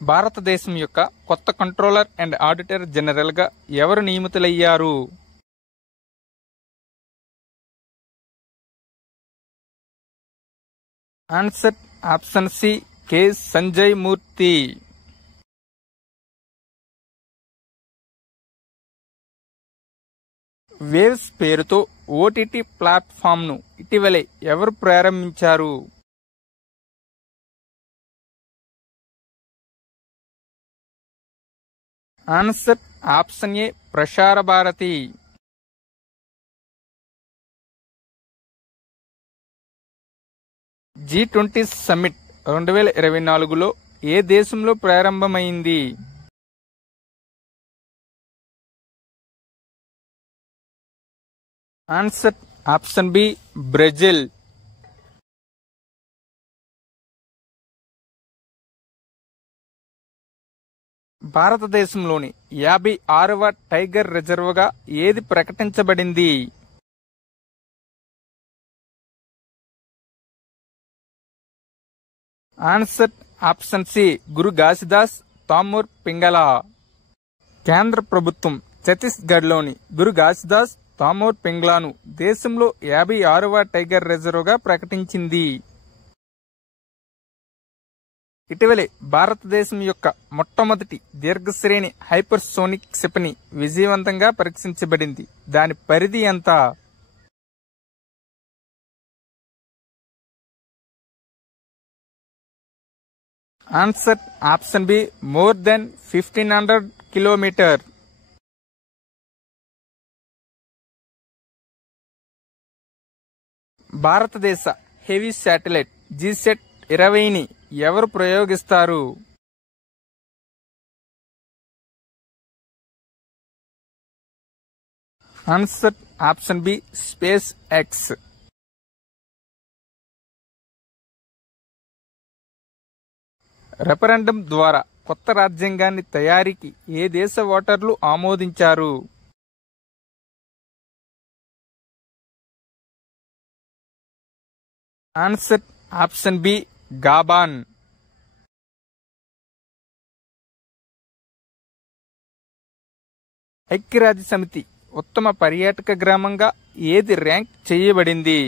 భారతదేశం యొక్క కొత్త కంట్రోలర్ అండ్ ఆడిటర్ జనరల్ గా ఎవరు నియమితులయ్యారు? Answer option C K Sanjay Murthy. Waves పేరుతో ఓటీటీ ప్లాట్ఫామ్ ను ఇటీవలే ఎవరు ప్రారంభించారు? ఆన్సర్ ఆప్షన్ ఏ ప్రసార భారతి. G20 సమ్మిట్ 2024లో ఏ దేశంలో ప్రారంభమైంది? Answer option B Brazil. భారతదేశంలోని 56వ టైగర్ రిజర్వ్గా ఏది ప్రకటించబడింది? Answer option C Guru Ghasidas Tamor Pingla. కేంద్ర ప్రభుత్వం ఛత్తీస్గఢ్లోని గురు ఘాసిదాస్ తామూర్ పింగ్లాను దేశంలో 56వ టైగర్ రిజర్వ్గా ప్రకటించింది. ఇటీవలే భారతదేశం యొక్క మొట్టమొదటి దీర్ఘశ్రేణి హైపర్సోనిక్ క్షిపణి విజయవంతంగా పరీక్షించబడింది. దాని పరిధి ఎంత? Answer option B more than 1500 kilometre. భారతదేశ హెవీ శాటిలైట్ జీసెట్ 20ని ఎవరు ప్రయోగిస్తారు? Answer option B SpaceX. Referendum ద్వారా కొత్త రాజ్యాంగాన్ని తయారీకి ఏ దేశ ఓటర్లు ఆమోదించారు? Answer option B Gabon. ఐక్యరాజ్య సమితి ఉత్తమ పర్యాటక గ్రామంగా ఏది ర్యాంక్ చేయబడింది?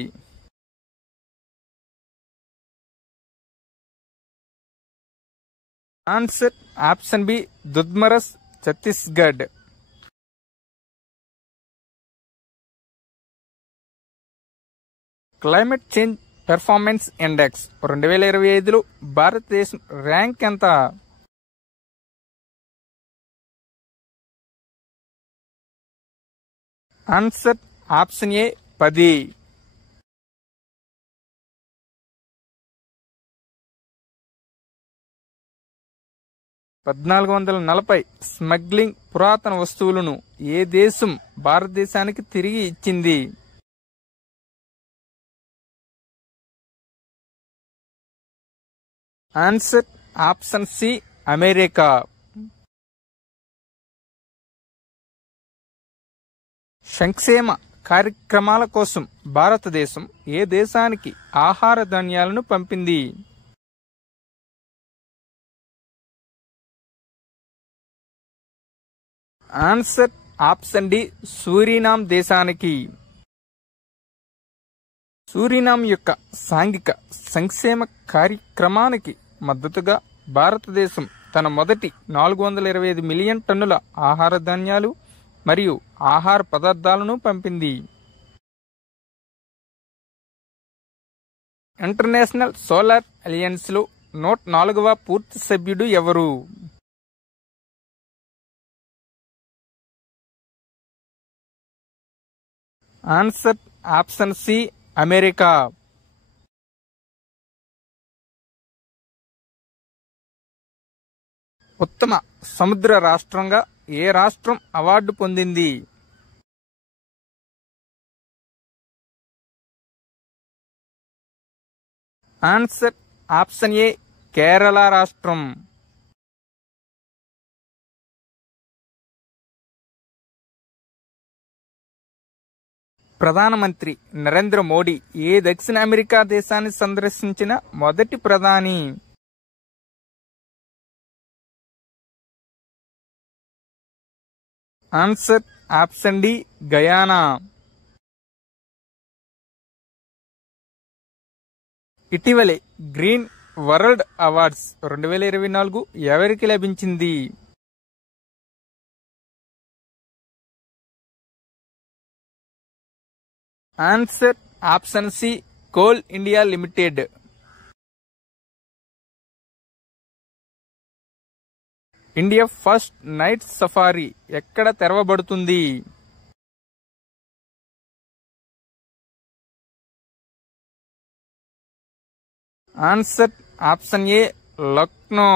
Answer option B Dhudmaras Chhattisgarh. Climate change performance index 2025లో భారతదేశం ర్యాంక్ ఎంత? ఆన్సర్ ఆప్షన్ ఏ 10. స్మగ్లింగ్ పురాతన వస్తువులను ఏ దేశం భారతదేశానికి తిరిగి ఇచ్చింది? Answer option C America. సంక్షేమ కార్యక్రమాల కోసం భారతదేశం ఏ దేశానికి ఆహార ధాన్యాలను పంపింది? ఆన్సర్ ఆప్షన్ డి సూరినామ్ దేశానికి. సూరినామ్ యొక్క సాంఘిక సంక్షేమ కార్యక్రమానికి మద్దతుగా భారతదేశం తన మొదటి 425 మిలియన్ టన్నుల ఆహార ధాన్యాలు మరియు ఆహార పదార్థాలను పంపింది. ఇంటర్నేషనల్ సోలార్ అలయన్స్ లో 104వ పూర్తి సభ్యుడు ఎవరు? Answer option C America. ఉత్తమ సముద్ర రాష్ట్రంగా ఏ రాష్ట్రం అవార్డు పొందింది? ఆన్సర్ ఆప్షన్ ఏ కేరళ రాష్ట్రం. ప్రధానమంత్రి నరేంద్ర మోడీ ఏ దక్షిణ అమెరికా దేశాన్ని సందర్శించిన మొదటి ప్రధాని? Answer option D Guyana. ఇటీవలే గ్రీన్ వరల్డ్ అవార్డ్స్ 2024 ఎవరికి లభించింది? Answer option C Coal India Limited. India first night safari ఎక్కడ తెరవబడుతుంది? Answer option A Lucknow.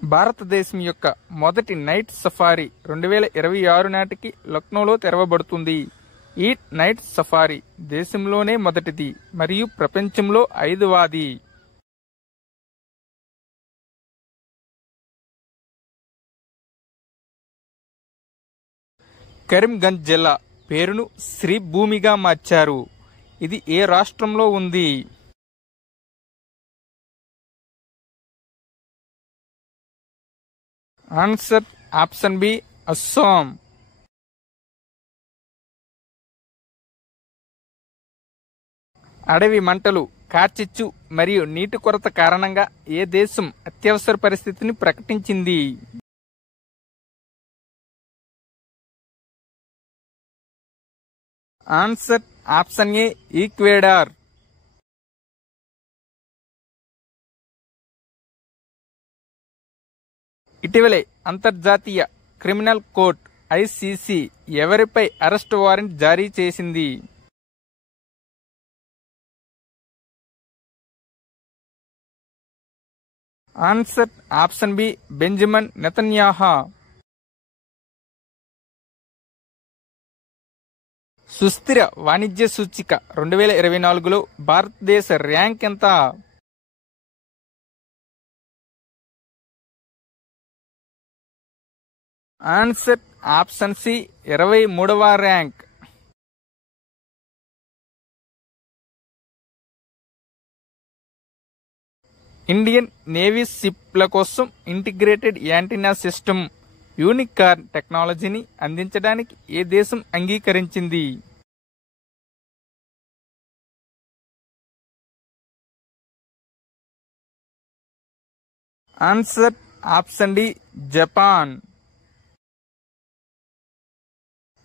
భారతదేశం యొక్క మొదటి నైట్ సఫారీ 2026 నాటికి లక్నోలో తెరవబడుతుంది. ఈ నైట్ సఫారీ దేశంలోనే మొదటిది మరియు ప్రపంచంలో 5వది. కరీంగంజ్ జిల్లా పేరును శ్రీభూమిగా మార్చారు. ఇది ఏ రాష్ట్రంలో ఉంది? Answer option B Assam. అడవి మంటలు, కార్చిచ్చు మరియు నీటి కొరత కారణంగా ఏ దేశం అత్యవసర పరిస్థితిని ప్రకటించింది? Answer option A Ecuador. ఇటీవలే అంతర్జాతీయ క్రిమినల్ కోర్ట్ ICC ఎవరిపై అరెస్ట్ వారెంట్ జారీ చేసింది? Answer option B Benjamin Netanyahu. సుస్థిర వాణిజ్య సూచిక 2024లో భారతదేశ ర్యాంక్ ఎంత? ఆన్సర్ ఆప్షన్ సి 23వ ర్యాంక్. ఇండియన్ నేవీ షిప్ల కోసం ఇంటిగ్రేటెడ్ యాంటీనా సిస్టమ్ యూనికార్న్ టెక్నాలజీని అందించడానికి ఏ దేశం అంగీకరించింది? Answer option D Japan.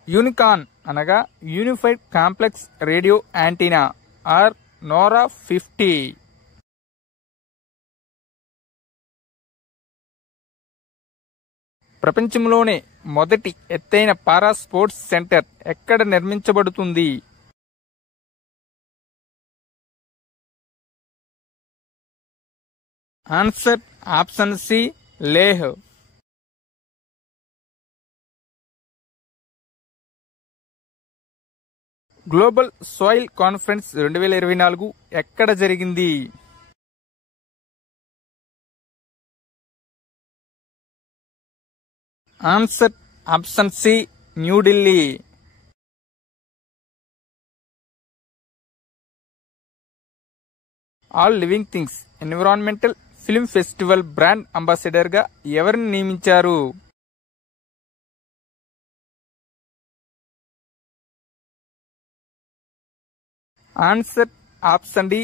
Unicorn అనగా unified complex radio antenna or Nora 50. ప్రపంచంలోనే మొదటి ఎత్తైన పారా స్పోర్ట్స్ సెంటర్ ఎక్కడ నిర్మించబడుతుంది? Answer option C Leh. Global soil conference 2024 ఎక్కడ జరిగింది? Answer option C New Delhi. All living things environmental film festival brand ambassador గా ఎవరిని నియమించారు? Answer option D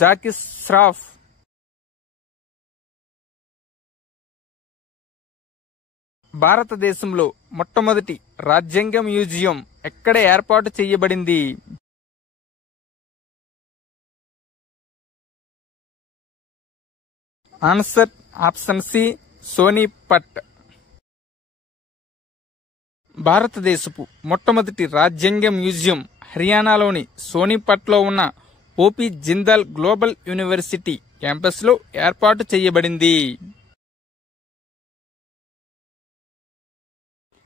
Jackie Shroff. భారతదేశంలో మొట్టమొదటి రాజ్యాంగ మ్యూజియం ఎక్కడ ఏర్పాటు చేయబడింది? Answer option C Sonipat. భారతదేశపు మొట్టమొదటి రాజ్యాంగ మ్యూజియం హర్యానాలోని సోనిపట్లో ఉన్న ఓపీ జిందాల్ గ్లోబల్ యూనివర్సిటీ క్యాంపస్లో ఏర్పాటు చేయబడింది.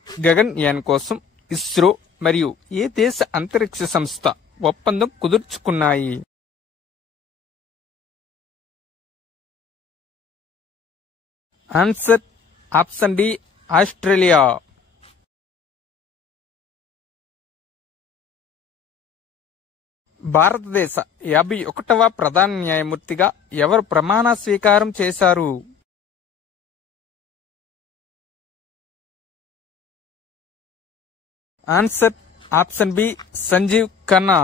గగన్యాన్ కోసం ఇస్రో మరియు ఏ దేశ అంతరిక్ష సంస్థ ఒప్పందం కుదుర్చుకున్నాయి? Answer option D Australia. భారతదేశ 51వ ప్రధాన న్యాయమూర్తిగా ఎవరు ప్రమాణ స్వీకారం చేశారు? Answer option B Sanjeev Khanna.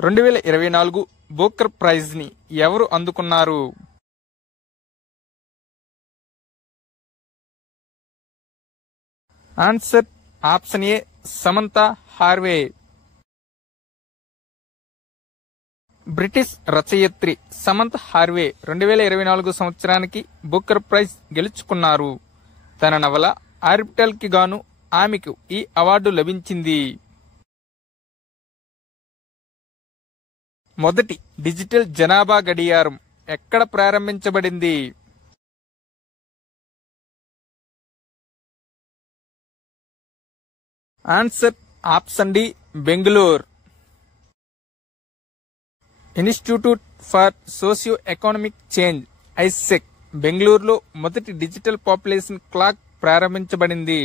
2024 Booker Prize ని ఎవరు అందుకున్నారు? Answer option A Samantha Harvey. British రచయిత్రి సమంత హార్వే 2024 సంవత్సరానికి బూకర్ ప్రైజ్ గెలుచుకున్నారు. తన నవల ఆర్బిటల్ కి గాను ఆమెకు ఈ అవార్డు లభించింది. మొదటి డిజిటల్ జనాభా గడియారం ఎక్కడ ప్రారంభించబడింది? Answer option D Bengaluru. Institute for socio economic change ISEC బెంగళూరులో మొదటి డిజిటల్ పాపులేషన్ క్లాక్ ప్రారంభించబడింది.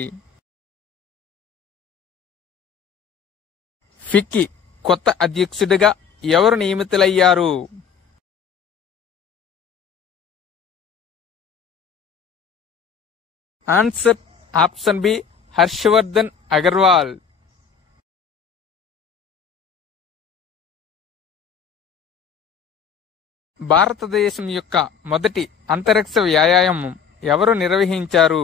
ఫిక్కీ కొత్త అధ్యక్షుడిగా ఎవరు నియమితులయ్యారు? Answer option B Harshvardhan Agarwal. భారతదేశం యొక్క మొదటి అంతరిక్ష వ్యాయామం ఎవరు నిర్వహించారు?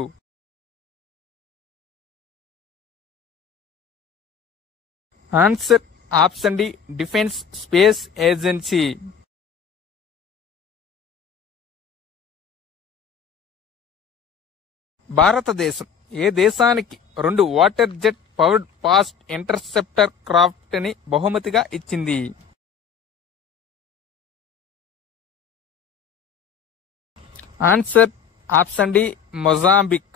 Answer option D defence space agency. భారతదేశం ఏ దేశానికి 2 water jet powered fast interceptor craft ని బహుమతిగా ఇచ్చింది? Answer option D Mozambique.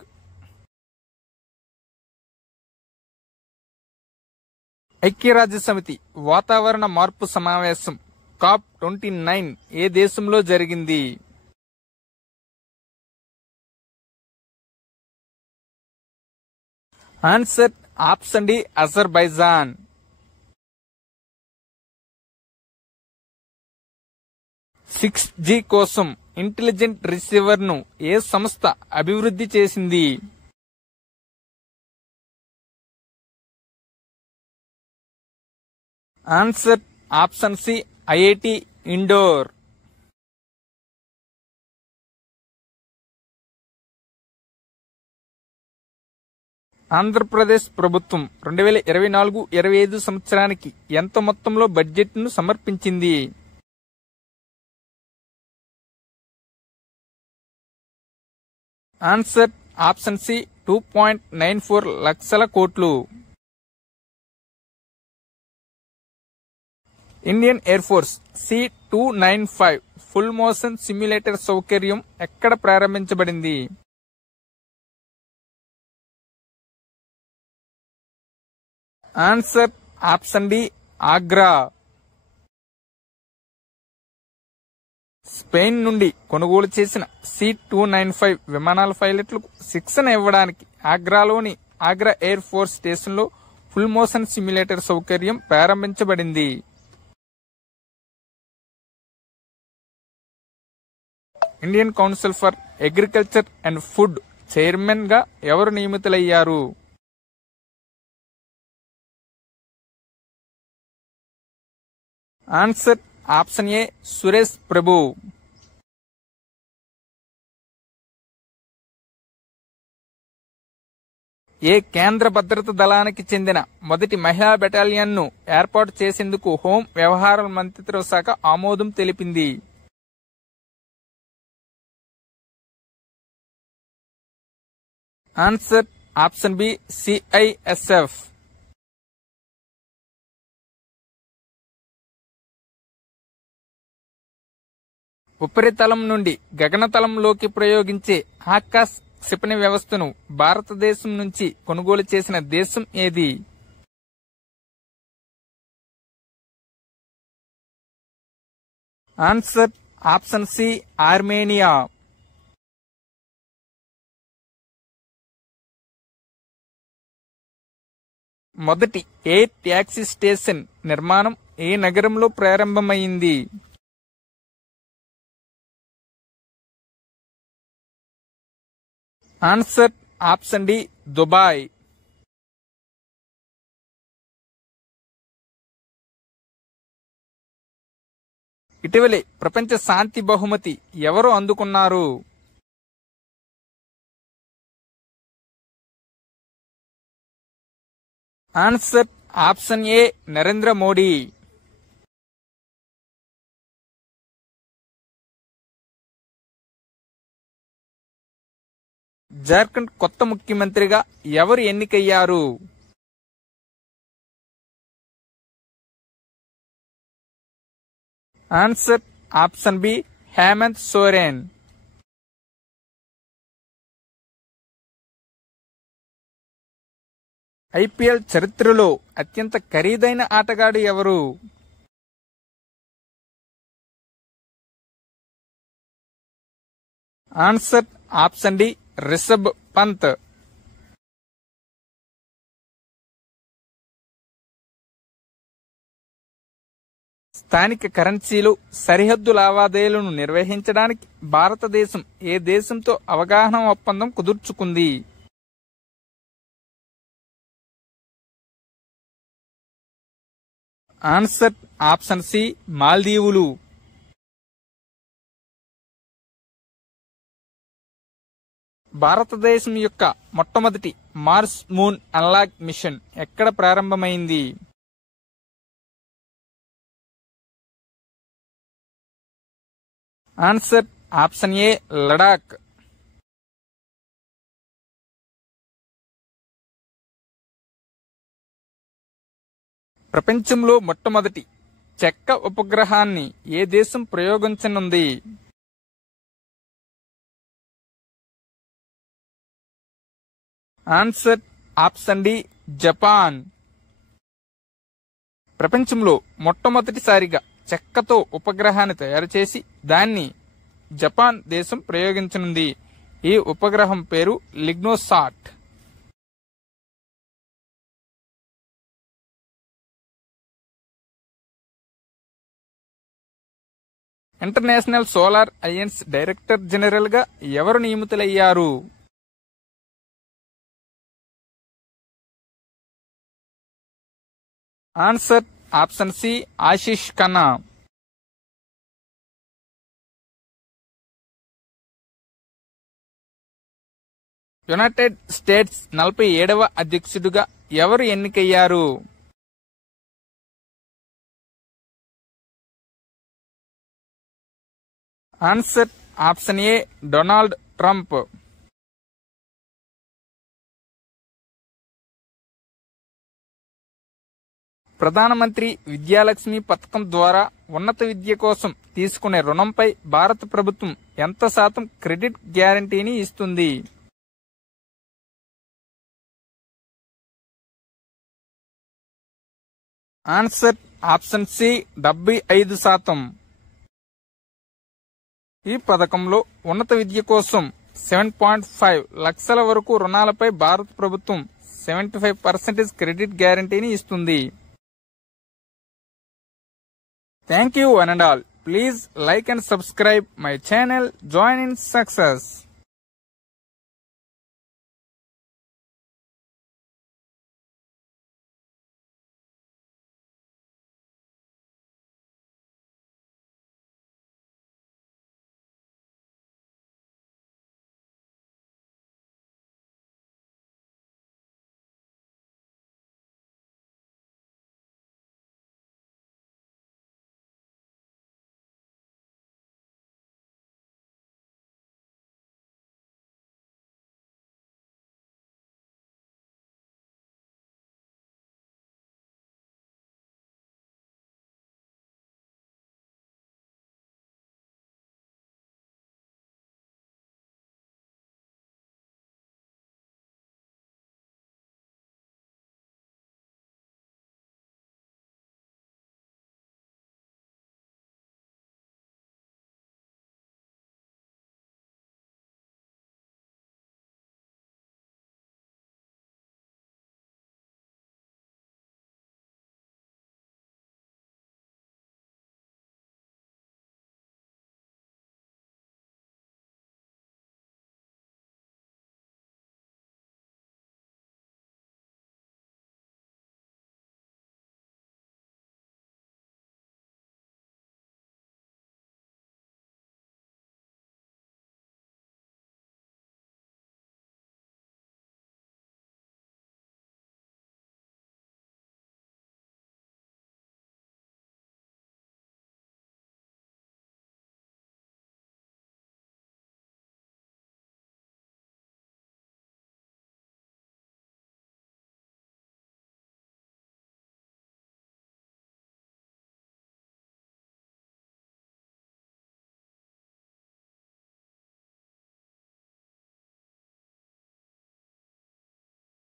ఐక్యరాజ్య సమితి వాతావరణ మార్పు సమావేశం COP29 ఏ దేశంలో జరిగింది? Answer option D Azerbaijan. G కోసం ఇంటెలిజెంట్ రిసీవర్ ను ఏ సంస్థ అభివృద్ధి చేసింది? Answer option C IIT Indore. Andhra Pradesh ప్రభుత్వం 2024-25 సంవత్సరానికి ఎంత మొత్తంలో బడ్జెట్ను సమర్పించింది? ఆన్సర్ ఆప్షన్ సి 2.94 లక్షల కోట్లు. Indian air force C-295 full motion simulator సౌకర్యం ఎక్కడ ప్రారంభించబడింది? Answer option D Agra. Spain నుండి కొనుగోలు చేసిన C-295 విమానాల పైలట్లకు శిక్షణ ఇవ్వడానికి ఆగ్రాలోని ఆగ్రా ఎయిర్ ఫోర్స్ స్టేషన్లో ఫుల్ మోషన్ సిమ్యులేటర్ సౌకర్యం ప్రారంభించబడింది. Indian council for agriculture and food chairman గా ఎవరు నియమితులయ్యారు? Answer option A Suresh Prabhu. ఏ కేంద్ర భద్రతా దళానికి చెందిన మొదటి మహిళా బెటాలియన్ ను ఏర్పాటు చేసేందుకు హోం వ్యవహారాల మంత్రిత్వ శాఖ ఆమోదం తెలిపింది? Answer option B CISF. ఉపరితలం నుండి గగనతలంలోకి ప్రయోగించే ఆకాశ్ క్షిపణి వ్యవస్థను భారతదేశం నుంచి కొనుగోలు చేసిన దేశం ఏది? Answer option C Armenia. మొదటి ఎయిర్ టాక్సీ స్టేషన్ నిర్మాణం ఏ నగరంలో ప్రారంభమైంది? Answer option D Dubai. ఇటీవలే ప్రపంచ శాంతి బహుమతి ఎవరు అందుకున్నారు? Answer option A Narendra Modi. Jharkhand కొత్త ముఖ్యమంత్రిగా ఎవరు ఎన్నికయ్యారు? Answer option B Hemant Soren. IPL చరిత్రలో అత్యంత ఖరీదైన ఆటగాడు ఎవరు? Answer option D Rishabh Pant. స్థానిక కరెన్సీలు సరిహద్దు లావాదేవీలను నిర్వహించడానికి భారతదేశం ఏ దేశంతో అవగాహన ఒప్పందం కుదుర్చుకుంది? ఆన్సర్ ఆప్షన్ సి మాల్దీవులు. భారతదేశం యొక్క మొట్టమొదటి మార్స్ మూన్ అన్లాక్ మిషన్ ఎక్కడ ప్రారంభమైంది? Answer option A Ladakh. ప్రపంచంలో మొట్టమొదటి చెక్క ఉపగ్రహాన్ని ఏ దేశం ప్రయోగించనుంది? Answer option D Japan. ప్రపంచంలో మొట్టమొదటిసారిగా చెక్కతో ఉపగ్రహాన్ని తయారు చేసి దాన్ని జపాన్ దేశం ప్రయోగించనుంది. ఈ ఉపగ్రహం పేరు LignoSat. International Solar Alliance director general గా ఎవరు నియమితులయ్యారు? Answer option C Ashish Khanna. United States 47వ అధ్యక్షుడిగా ఎవరు ఎన్నికయ్యారు? Answer option A Donald Trump. ప్రధానమంత్రి విద్యాలక్ష్మి పథకం ద్వారా ఉన్నత విద్య కోసం తీసుకునే రుణంపై భారత ప్రభుత్వం ఎంత శాతం క్రెడిట్ గ్యారంటీని ఇస్తుంది? Answer option C 75%. ఈ పథకంలో ఉన్నత విద్య కోసం 7.5 లక్షల వరకు రుణాలపై భారత ప్రభుత్వం 75% క్రెడిట్ గ్యారంటీని ఇస్తుంది. Thank you one and all. Please like and subscribe my channel. Join in success.